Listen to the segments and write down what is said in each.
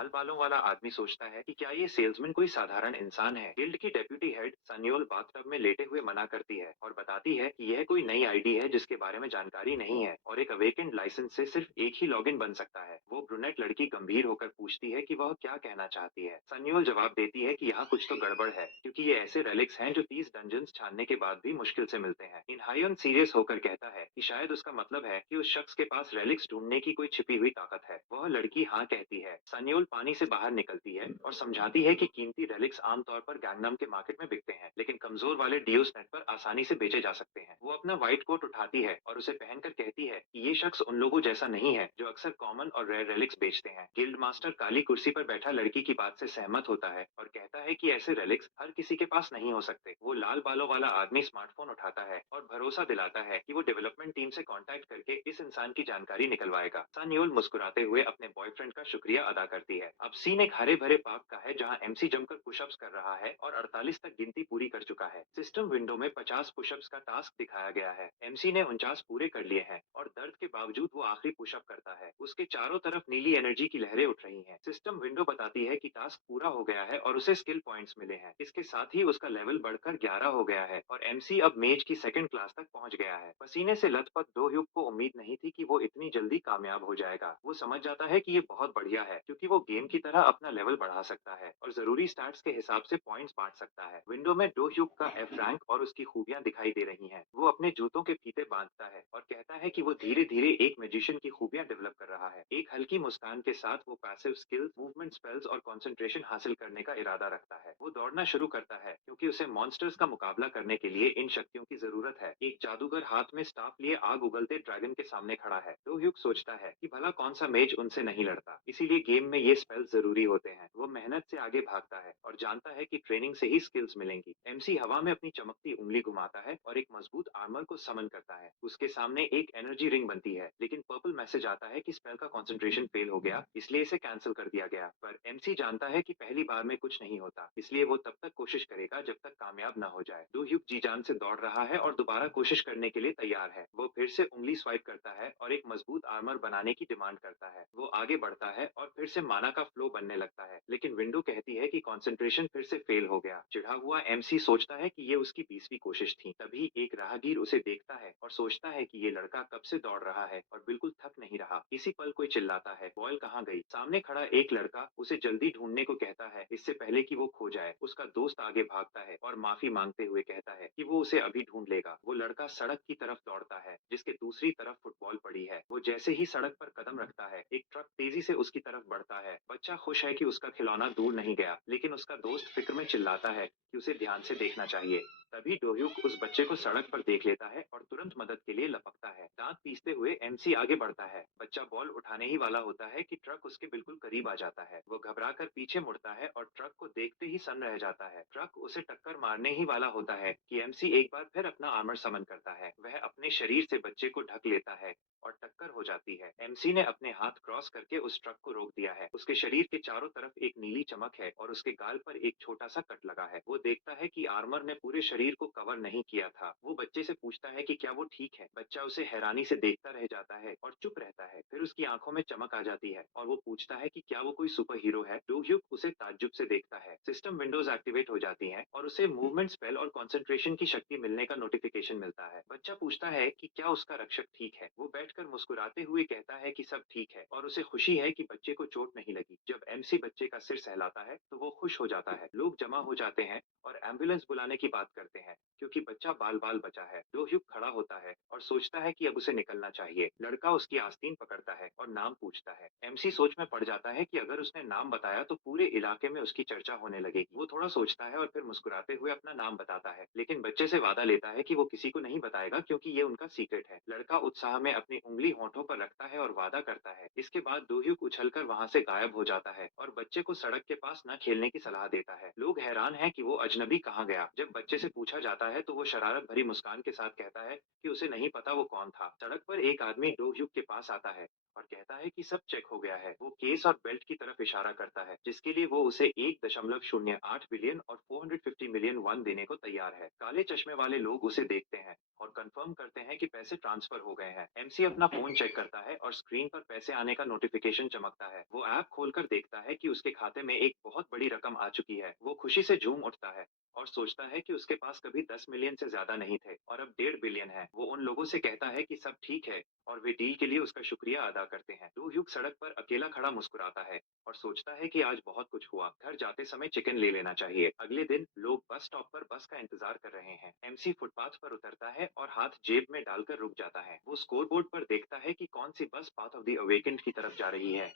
लाल बालों वाला आदमी सोचता है कि क्या ये सेल्समैन कोई साधारण इंसान है। गिल्ड की डेप्यूटी हेड सन्योल बाथटब में लेटे हुए मना करती है और बताती है कि यह कोई नई आईडी है जिसके बारे में जानकारी नहीं है और एक अवेकेंड लाइसेंस से सिर्फ एक ही लॉगिन बन सकता है। वो ब्रुनेट लड़की गंभीर होकर पूछती है कि वह क्या कहना चाहती है। सन्योल जवाब देती है कि यहाँ कुछ तो गड़बड़ है क्योंकि ये ऐसे रेलिक्स हैं जो 30 डंजन्स छानने के बाद भी मुश्किल से मिलते हैं। इन हायन सीरियस होकर कहता है कि शायद उसका मतलब है कि उस शख्स के पास रेलिक्स ढूंढने की कोई छिपी हुई ताकत है। वह लड़की हाँ कहती है। सन्योल पानी से बाहर निकलती है और समझाती है कि कीमती रेलिक्स आमतौर पर गैंगनम के मार्केट में बिकते हैं, लेकिन कमजोर वाले डियोस नेट पर आसानी से बेचे जा सकते हैं। वो अपना व्हाइट कोट उठाती है और उसे पहनकर कहती है कि ये शख्स उन लोगों जैसा नहीं है जो अक्सर कॉमन और रेयर रेलिक्स बेचते हैं। गिल्ड मास्टर काली कुर्सी पर बैठा लड़की की बात से सहमत होता है और कहता है कि ऐसे रेलिक्स हर किसी के पास नहीं हो सकते। वो लाल बालों वाला आदमी स्मार्टफोन उठाता है और भरोसा दिलाता है कि वो डेवलपमेंट टीम से कांटेक्ट करके इस इंसान की जानकारी निकलवाएगा। सन्योल मुस्कुराते हुए अपने बॉयफ्रेंड का शुक्रिया अदा करती है। अब सीन एक हरे भरे पार्क का है जहां एमसी जमकर पुशअप्स कर रहा है और 48 तक गिनती पूरी कर चुका है। सिस्टम विंडो में 50 पुशअप्स का टास्क दिखाया गया है। एमसी ने 49 पूरे कर लिए हैं और दर्द के बावजूद वो आखिरी पुशअप करता है। उसके चारों तरफ नीली एनर्जी की लहरें उठ रही हैं। सिस्टम विंडो बताती है कि टास्क पूरा हो गया है और उसे स्किल पॉइंट्स मिले हैं। इसके साथ ही उसका लेवल बढ़कर 11 हो गया है और एमसी अब मेज की सेकंड क्लास तक पहुंच गया है। पसीने से लथपथ डोह्युक को उम्मीद नहीं थी कि वो इतनी जल्दी कामयाब हो जाएगा। वो समझ जाता है कि ये बहुत बढ़िया है क्योंकि वो गेम की तरह अपना लेवल बढ़ा सकता है और जरूरी स्टैट्स के हिसाब से पॉइंट्स बांट सकता है। विंडो में डोह्युक का एफ रैंक और उसकी खूबियां दिखाई दे रही हैं। वो अपने जूतों के फीते बांधता है और कहता है कि वो धीरे धीरे एक मैजिशियन की खूबियां डेवलप कर रहा है। एक हल्की मुस्कान के साथ वो पैसिव स्किल्स, मूवमेंट स्पेल्स और कंसंट्रेशन हासिल करने का इरादा रखता है। वो दौड़ना शुरू करता है क्योंकि उसे मॉन्स्टर्स का मुकाबला करने के लिए इन शक्तियों की जरूरत है। एक जादूगर हाथ में स्टाफ लिए आग उगलते ड्रैगन के सामने खड़ा है। डोह्युक सोचता है कि भला कौन सा मेज उनसे नहीं लड़ता, इसीलिए गेम में ये स्पेल्स जरूरी होते हैं। वो मेहनत से आगे भागता है और जानता है कि ट्रेनिंग से ही स्किल्स मिलेंगी। एमसी हवा में अपनी चमकती उंगली घुमाता है और एक मजबूत आर्मर को समन करता है। उसके सामने एक एनर्जी रिंग बनती है, लेकिन पर्पल मैसेज आता है कि स्पेल का कंसंट्रेशन फेल हो गया, इसलिए इसे कैंसिल कर दिया गया। पर एमसी जानता है कि पहली बार में कुछ नहीं होता, इसलिए वो तब तक कोशिश करेगा जब तक कामयाब न हो जाए। डोह्युक जी जान से दौड़ रहा है और दोबारा कोशिश करने के लिए तैयार है। वो फिर से उंगली स्वाइप करता है और एक मजबूत आर्मर बनाने की डिमांड करता है। वो आगे बढ़ता है और फिर से माना का फ्लो बनने लगता है, लेकिन विंडो कहती है कि कंसंट्रेशन फिर से फेल हो गया। चिढ़ा हुआ एमसी सोचता है कि ये उसकी 20वीं कोशिश थी। तभी एक राहगीर उसे देखता है और सोचता है कि ये लड़का कब से दौड़ रहा है और बिल्कुल थक नहीं रहा। इसी पल कोई चिल्लाता है, बॉयल कहाँ गई? सामने खड़ा एक लड़का उसे जल्दी ढूंढने को कहता है इससे पहले कि वो खो जाए। उसका दोस्त आगे भागता है और माफी मांगते हुए कहता है कि वो उसे अभी ढूंढ लेगा। वो लड़का सड़क की तरफ दौड़ता है जिसके दूसरी तरफ फुटबॉल पड़ी है। वो जैसे ही सड़क पर कदम रखता है, एक ट्रक तेजी से उसकी तरफ बढ़ता है। बच्चा खुश है कि उसका खिलौना दूर नहीं गया, लेकिन उसका दोस्त फिक्र में चिल्लाता है कि उसे ध्यान से देखना चाहिए। तभी डोह्युक उस बच्चे को सड़क पर देख लेता है और तुरंत मदद के लिए लपकता है। दांत पीसते हुए एमसी आगे बढ़ता है। बच्चा बॉल उठाने ही वाला होता है कि ट्रक उसके बिल्कुल करीब आ जाता है। वो घबरा कर पीछे मुड़ता है और ट्रक को देखते ही सन्न रह जाता है। ट्रक उसे टक्कर मारने ही वाला होता है कि एमसी एक बार फिर अपना आर्मर समन करता है। वह अपने शरीर से बच्चे को ढक लेता है और टक्कर हो जाती है। एमसी ने अपने हाथ क्रॉस करके उस ट्रक को रोक दिया है। उसके शरीर के चारों तरफ एक नीली चमक है और उसके गाल पर एक छोटा सा कट लगा है। वो देखता है कि आर्मर ने पूरे शरीर को कवर नहीं किया था। वो बच्चे से पूछता है कि क्या वो ठीक है। बच्चा उसे हैरानी से देखता रह जाता है और चुप रहता है। फिर उसकी आंखों में चमक आ जाती है और वो पूछता है कि क्या वो कोई सुपर हीरो है। डोह्युक उसे ताज्जुब से देखता है। सिस्टम विंडोज एक्टिवेट हो जाती हैं और उसे मूवमेंट स्पेल और कंसंट्रेशन की शक्ति मिलने का नोटिफिकेशन मिलता है। बच्चा पूछता है कि क्या उसका रक्षक ठीक है। वो बैठकर मुस्कुराते हुए कहता है कि सब ठीक है और उसे खुशी है कि बच्चे को चोट नहीं लगी। जब एमसी बच्चे का सिर सहलाता है तो वो खुश हो जाता है। लोग जमा हो जाते हैं और एम्बुलेंस बुलाने की बात करते हैं क्योंकि बच्चा बाल बाल बचा है। डोह्युक खड़ा होता है और सोचता है कि अब उसे निकलना चाहिए। लड़का उसकी आस्तीन पकड़ता है और नाम पूछता है। एमसी सोच में पड़ जाता है कि अगर उसने नाम बताया तो पूरे इलाके में उसकी चर्चा होने लगेगी। वो थोड़ा सोचता है और फिर मुस्कुराते हुए अपना नाम बताता है, लेकिन बच्चे से वादा लेता है कि वो किसी को नहीं बताएगा क्योंकि ये उनका सीक्रेट है। लड़का उत्साह में अपनी उंगली होठों पर रखता है और वादा करता है। इसके बाद डोह्युक उछलकर वहां से गायब हो जाता है और बच्चे को सड़क के पास न खेलने की सलाह देता है। लोग हैरान हैं कि वो अजनबी कहाँ गया। जब बच्चे से पूछा जाता है तो वो शरारत भरी मुस्कान के साथ कहता है कि उसे नहीं पता वो कौन था। सड़क पर एक आदमी डोह्युक के पास आता है और कहता है कि सब चेक हो गया है। वो केस और बेल्ट की तरफ इशारा करता है, जिसके लिए वो उसे 1.08 बिलियन और 450 मिलियन वन देने को तैयार है। काले चश्मे वाले लोग उसे देखते हैं और कंफर्म करते हैं कि पैसे ट्रांसफर हो गए हैं। एमसी अपना फोन चेक करता है और स्क्रीन पर पैसे आने का नोटिफिकेशन चमकता है। वो ऐप खोलकर देखता है कि उसके खाते में एक बहुत बड़ी रकम आ चुकी है। वो खुशी से झूम उठता है और सोचता है कि उसके पास कभी 10 मिलियन से ज्यादा नहीं थे और अब 1.5 बिलियन है। वो उन लोगों से कहता है कि सब ठीक है और वे डील के लिए उसका शुक्रिया अदा करते हैं। डू ह्यूग सड़क पर अकेला खड़ा मुस्कुराता है और सोचता है कि आज बहुत कुछ हुआ। घर जाते समय चिकन ले लेना चाहिए। अगले दिन लोग बस स्टॉप पर बस का इंतजार कर रहे हैं। एमसी फुटपाथ पर उतरता है और हाथ जेब में डालकर रुक जाता है। वो स्कोरबोर्ड पर देखता है कि कौन सी बस पाथ ऑफ द अवेकेंड की तरफ जा रही है।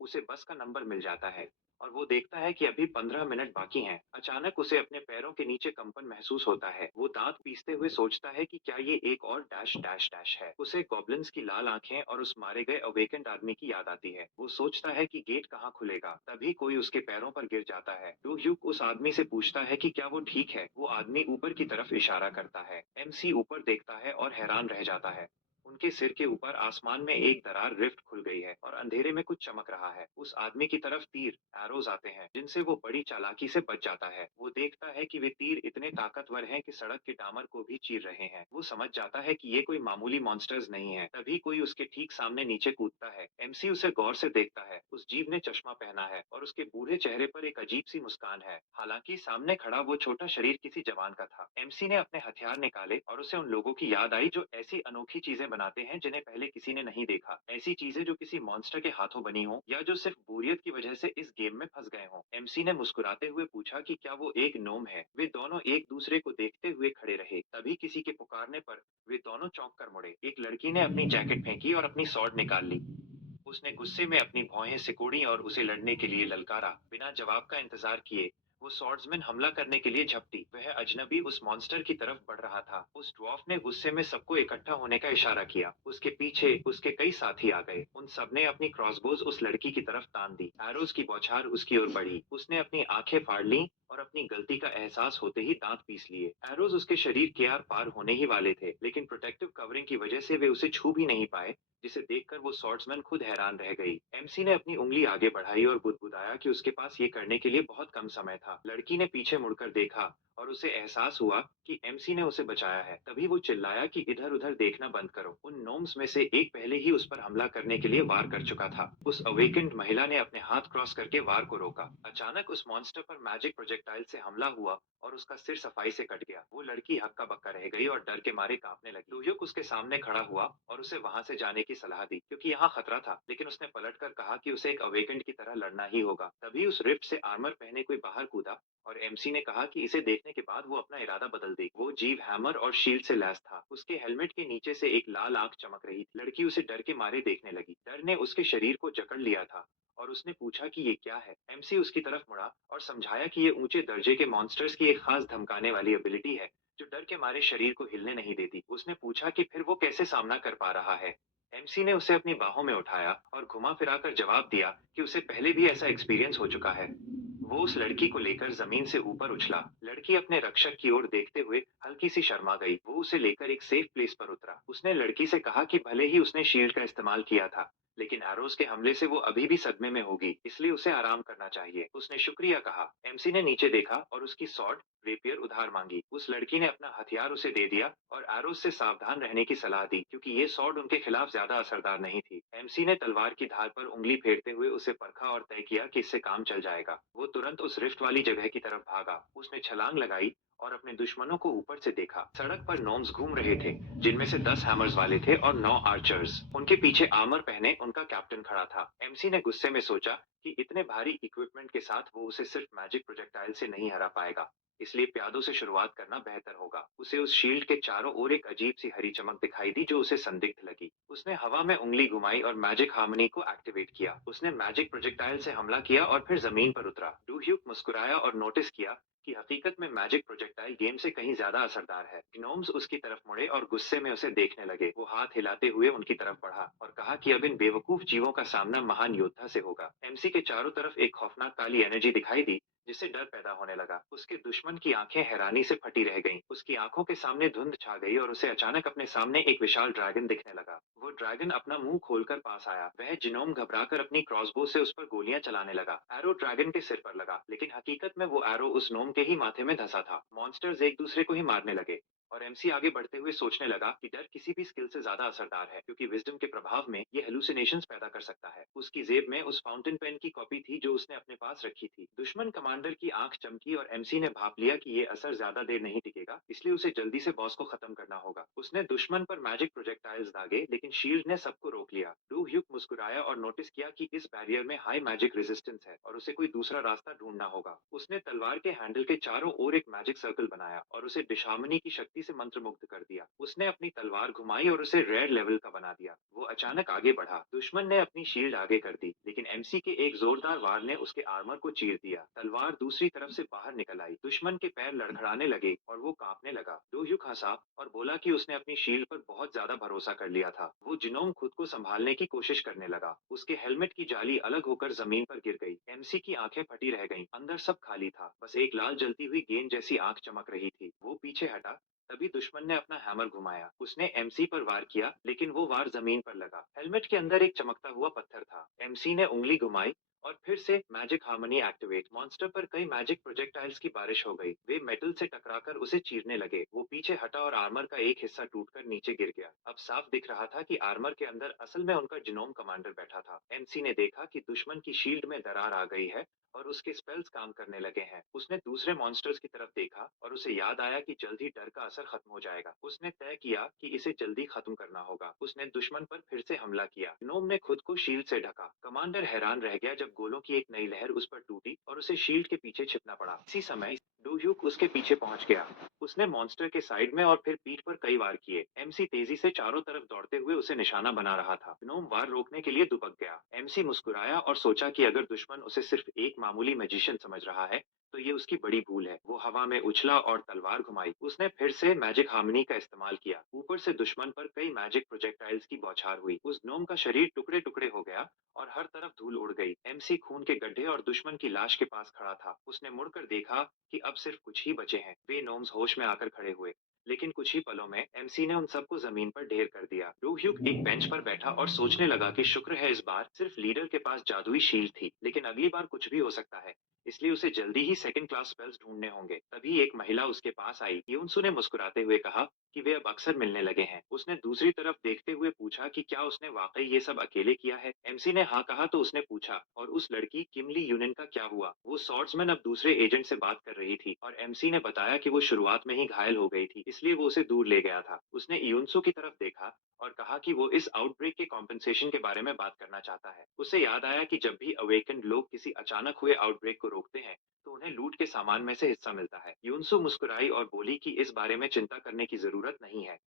उसे बस का नंबर मिल जाता है और वो देखता है कि अभी 15 मिनट बाकी हैं। अचानक उसे अपने पैरों के नीचे कंपन महसूस होता है। वो दांत पीसते हुए सोचता है कि क्या ये एक और डैश डैश डैश है। उसे गॉब्लिन्स की लाल आंखें और उस मारे गए अवेकेंड आदमी की याद आती है। वो सोचता है कि गेट कहाँ खुलेगा। तभी कोई उसके पैरों पर गिर जाता है। डू ह्यूक उस आदमी से पूछता है कि क्या वो ठीक है। वो आदमी ऊपर की तरफ इशारा करता है। एमसी ऊपर देखता है और हैरान रह जाता है। उनके सिर के ऊपर आसमान में एक दरार रिफ्ट खुल गई है और अंधेरे में कुछ चमक रहा है। उस आदमी की तरफ तीर एरोज आते हैं, जिनसे वो बड़ी चालाकी से बच जाता है। वो देखता है कि वे तीर इतने ताकतवर हैं कि सड़क के डामर को भी चीर रहे हैं। वो समझ जाता है कि ये कोई मामूली मॉन्स्टर्स नहीं है। तभी कोई उसके ठीक सामने नीचे कूदता है। एमसी उसे गौर से देखता है। उस जीव ने चश्मा पहना है और उसके बूढ़े चेहरे पर एक अजीब सी मुस्कान है। हालांकि सामने खड़ा वो छोटा शरीर किसी जवान का था। एमसी ने अपने हथियार निकाले और उसे उन लोगों की याद आई जो ऐसी अनोखी चीजें बनाते हैं जिन्हें पहले किसी ने नहीं देखा। ऐसी चीजें जो किसी मॉन्स्टर के हाथों बनी हो या जो सिर्फ बोरियत की वजह से इस गेम में फंस गए हों। एमसी ने मुस्कुराते हुए पूछा कि क्या वो एक नोम है। वे दोनों एक दूसरे को देखते हुए खड़े रहे। तभी किसी के पुकारने पर वे दोनों चौंक कर मुड़े। एक लड़की ने अपनी जैकेट फेंकी और अपनी स्वॉर्ड निकाल ली। उसने गुस्से में अपनी भौहें सिकोड़ी और उसे लड़ने के लिए ललकारा। बिना जवाब का इंतजार किए वो स्वॉर्ड्समैन हमला करने के लिए झपटी। वह अजनबी उस मॉन्स्टर की तरफ बढ़ रहा था। उस ड्वार्फ ने गुस्से में सबको इकट्ठा होने का इशारा किया। उसके पीछे उसके कई साथी आ गए। उन सबने अपनी क्रॉसबोज उस लड़की की तरफ तान दी। एरोज की बौछार उसकी ओर बढ़ी। उसने अपनी आंखें फाड़ ली और अपनी गलती का एहसास होते ही दांत पीस लिए। एरोज उसके शरीर के आर पार होने ही वाले थे, लेकिन प्रोटेक्टिव कवरिंग की वजह से वे उसे छू भी नहीं पाए, जिसे देखकर वो स्वॉर्ड्समैन खुद हैरान रह गई। एमसी ने अपनी उंगली आगे बढ़ाई और बुदबुदाया कि उसके पास ये करने के लिए बहुत कम समय था। लड़की ने पीछे मुड़कर देखा और उसे एहसास हुआ कि एमसी ने उसे बचाया है। तभी वो चिल्लाया कि इधर उधर देखना बंद करो। उन नोम्स में से एक पहले ही उस पर हमला करने के लिए वार कर चुका था। उस अवेकेंड महिला ने अपने हाथ क्रॉस करके वार को रोका। अचानक उस मॉन्स्टर पर मैजिक प्रोजेक्टाइल से हमला हुआ और उसका सिर सफाई से कट गया। वो लड़की हक्का बक्का रह गई और डर के मारे कांपने लगी। लुह्युक उसके सामने खड़ा हुआ और उसे वहां से जाने की सलाह दी, क्योंकि यहाँ खतरा था। लेकिन उसने पलटकर कहा कि उसे एक अवेकेंड की तरह लड़ना ही होगा। तभी उस रिफ्ट से आर्मर पहने कोई बाहर कूदा और एमसी ने कहा कि इसे देखने के बाद वो अपना इरादा बदल दे। वो जीव हैमर और शील्ड से लैस था। उसके हेलमेट के नीचे से एक लाल आंख चमक रही थी। लड़की उसे डर के मारे देखने लगी। डर ने उसके शरीर को जकड़ लिया था और उसने पूछा कि ये क्या है। एमसी उसकी तरफ मुड़ा और समझाया कि ये ऊंचे दर्जे के मॉन्स्टर्स की एक खास धमकाने वाली एबिलिटी है, जो डर के मारे शरीर को हिलने नहीं देती। उसने पूछा कि फिर वो कैसे सामना कर पा रहा है। एमसी ने उसे अपनी बाहों में उठाया और घुमा फिराकर जवाब दिया कि उसे पहले भी ऐसा एक्सपीरियंस हो चुका है। वो उस लड़की को लेकर जमीन से ऊपर उछला। लड़की अपने रक्षक की ओर देखते हुए हल्की सी शर्मा गई। वो उसे लेकर एक सेफ प्लेस पर उतरा। उसने लड़की से कहा कि भले ही उसने शील्ड का इस्तेमाल किया था, लेकिन एरोस के हमले से वो अभी भी सदमे में होगी, इसलिए उसे आराम करना चाहिए। उसने शुक्रिया कहा। एमसी ने नीचे देखा और उसकी सॉर्ड रेपियर उधार मांगी। उस लड़की ने अपना हथियार उसे दे दिया और एरोस से सावधान रहने की सलाह दी, क्योंकि ये सॉर्ड उनके खिलाफ ज्यादा असरदार नहीं थी। एमसी ने तलवार की धार पर उंगली फेरते हुए उसे परखा और तय किया कि इससे काम चल जाएगा। वो तुरंत उस रिफ्ट वाली जगह की तरफ भागा। उसने छलांग लगाई और अपने दुश्मनों को ऊपर से देखा। सड़क पर नोम्स घूम रहे थे, जिनमें से 10 हैमर्स वाले थे और 9 आर्चर्स। उनके पीछे आर्मर पहने उनका कैप्टन खड़ा था। एमसी ने गुस्से में सोचा कि इतने भारी इक्विपमेंट के साथ वो उसे सिर्फ मैजिक प्रोजेक्टाइल से नहीं हरा पाएगा, इसलिए प्यादों से शुरुआत करना बेहतर होगा। उसे उस शील्ड के चारों ओर एक अजीब सी हरी चमक दिखाई दी, जो उसे संदिग्ध लगी। उसने हवा में उंगली घुमाई और मैजिक हार्मनी को एक्टिवेट किया। उसने मैजिक प्रोजेक्टाइल से हमला किया और फिर जमीन पर उतरा। डूह्यूक मुस्कुराया और नोटिस किया कि हकीकत में मैजिक प्रोजेक्टाइल गेम से कहीं ज्यादा असरदार है। ग्नोम्स उसकी तरफ मुड़े और गुस्से में उसे देखने लगे। वो हाथ हिलाते हुए उनकी तरफ बढ़ा और कहा कि अब इन बेवकूफ जीवों का सामना महान योद्धा से होगा। एमसी के चारों तरफ एक खौफनाक काली एनर्जी दिखाई दी, जिससे डर पैदा होने लगा। उसके दुश्मन की आंखें हैरानी से फटी रह गईं। उसकी आंखों के सामने धुंध छा गई और उसे अचानक अपने सामने एक विशाल ड्रैगन दिखने लगा। वो ड्रैगन अपना मुंह खोलकर पास आया। वह जिनोम घबराकर अपनी क्रॉसबो से उस पर गोलियां चलाने लगा। एरो ड्रैगन के सिर पर लगा, लेकिन हकीकत में वो एरो उस नोम के ही माथे में धंसा था। मॉन्स्टर्स एक दूसरे को ही मारने लगे और एमसी आगे बढ़ते हुए सोचने लगा कि डर किसी भी स्किल से ज्यादा असरदार है, क्योंकि विजडम के प्रभाव में ये हेलुसिनेशंस पैदा कर सकता है। उसकी जेब में उस फाउंटेन पेन की कॉपी थी जो उसने अपने पास रखी थी। दुश्मन कमांडर की आंख चमकी और एमसी ने भाप लिया कि ये असर ज्यादा देर नहीं टिकेगा, इसलिए उसे जल्दी से बॉस को खत्म करना होगा। उसने दुश्मन पर मैजिक प्रोजेक्टाइल्स दागे, लेकिन शील्ड ने सबको रोक लिया। डू ह्यूक मुस्कुराया और नोटिस किया कि इस बैरियर में हाई मैजिक रेजिस्टेंस है और उसे कोई दूसरा रास्ता ढूंढना होगा। उसने तलवार के हैंडल के चारों ओर एक मैजिक सर्कल बनाया और उसे डिशामनी की शक्ति से मंत्रमुग्ध कर दिया। उसने अपनी तलवार घुमाई और उसे रेड लेवल का बना दिया। वो अचानक आगे बढ़ा। दुश्मन ने अपनी शील्ड आगे कर दी, लेकिन एमसी के एक जोरदार वार ने उसके आर्मर को चीर दिया। तलवार दूसरी तरफ से बाहर निकल आई। दुश्मन के पैर लड़खड़ाने लगे और वो कांपने लगा। डोह्युक हंसा और बोला कि उसने अपनी शील्ड पर बहुत ज्यादा भरोसा कर लिया था। वो जिनोम खुद को संभालने की कोशिश करने लगा। उसके हेलमेट की जाली अलग होकर जमीन पर गिर गई। एमसी की आंखें फटी रह गईं। अंदर सब खाली था, बस एक लाल जलती हुई गेंद जैसी आंख चमक रही थी। वो पीछे हटा। तभी दुश्मन ने अपना हैमर घुमाया। उसने एमसी पर वार किया, लेकिन वो वार जमीन पर लगा। हेलमेट के अंदर एक चमकता हुआ पत्थर था। एमसी ने उंगली घुमाई और फिर से मैजिक हार्मनी एक्टिवेट। मॉन्स्टर पर कई मैजिक प्रोजेक्टाइल्स की बारिश हो गई। वे मेटल से टकराकर उसे चीरने लगे। वो पीछे हटा और आर्मर का एक हिस्सा टूटकर नीचे गिर गया। अब साफ दिख रहा था कि आर्मर के अंदर असल में उनका जिनोम कमांडर बैठा था। एमसी ने देखा कि दुश्मन की शील्ड में दरार आ गई है और उसके स्पेल्स काम करने लगे हैं। उसने दूसरे मॉन्स्टर्स की तरफ देखा और उसे याद आया कि जल्द ही डर का असर खत्म हो जाएगा। उसने तय किया कि इसे जल्दी खत्म करना होगा। उसने दुश्मन पर फिर से हमला किया। नोम ने खुद को शील्ड से ढका। कमांडर हैरान रह गया जब गोलों की एक नई लहर उस पर टूटी और उसे शील्ड के पीछे छिपना पड़ा। इसी समय डोह्युक उसके पीछे पहुंच गया। उसने मॉन्स्टर के साइड में और फिर पीठ पर कई वार किए। एमसी तेजी से चारों तरफ दौड़ते हुए उसे निशाना बना रहा था। ग्नोम वार रोकने के लिए दुबक गया। एमसी मुस्कुराया और सोचा कि अगर दुश्मन उसे सिर्फ एक मामूली मैजिशियन समझ रहा है, तो ये उसकी बड़ी भूल है। वो हवा में उछला और तलवार घुमाई। उसने फिर से मैजिक हार्मनी का इस्तेमाल किया। ऊपर से दुश्मन पर कई मैजिक प्रोजेक्टाइल्स की बौछार हुई। उस ग्नोम का शरीर टुकड़े टुकड़े हो गया और हर तरफ धूल उड़ गई। एमसी खून के गड्ढे और दुश्मन की लाश के पास खड़ा था। उसने मुड़कर देखा कि अब सिर्फ कुछ ही बचे हैं। वे नोम्स होश में आकर खड़े हुए, लेकिन कुछ ही पलों में एमसी ने उन सबको जमीन पर ढेर कर दिया। डोह्युक एक बेंच पर बैठा और सोचने लगा कि शुक्र है इस बार सिर्फ लीडर के पास जादुई शील्ड थी, लेकिन अगली बार कुछ भी हो सकता है। इसलिए उसे जल्दी ही सेकंड क्लास स्पेल्स ढूंढने होंगे। तभी एक महिला उसके पास आई। यूनसू ने मुस्कुराते हुए कहा कि वे अब अक्सर मिलने लगे हैं। उसने दूसरी तरफ देखते हुए पूछा कि क्या उसने वाकई ये सब अकेले किया है। एमसी ने हाँ कहा तो उसने पूछा, और उस लड़की किमली यूनियन का क्या हुआ? वो सॉर्ड्समैन अब दूसरे एजेंट से बात कर रही थी और एमसी ने बताया कि वो शुरुआत में ही घायल हो गई थी, इसलिए वो उसे दूर ले गया था। उसने यूनसू की तरफ देखा और कहा कि वो इस आउटब्रेक के कॉम्पेंसेशन के बारे में बात करना चाहता है। उसे याद आया कि जब भी अवेकेंड लोग किसी अचानक हुए आउटब्रेक को रोकते हैं, तो उन्हें लूट के सामान में से हिस्सा मिलता है। यूनसू मुस्कुराई और बोली कि इस बारे में चिंता करने की जरूरत नहीं है।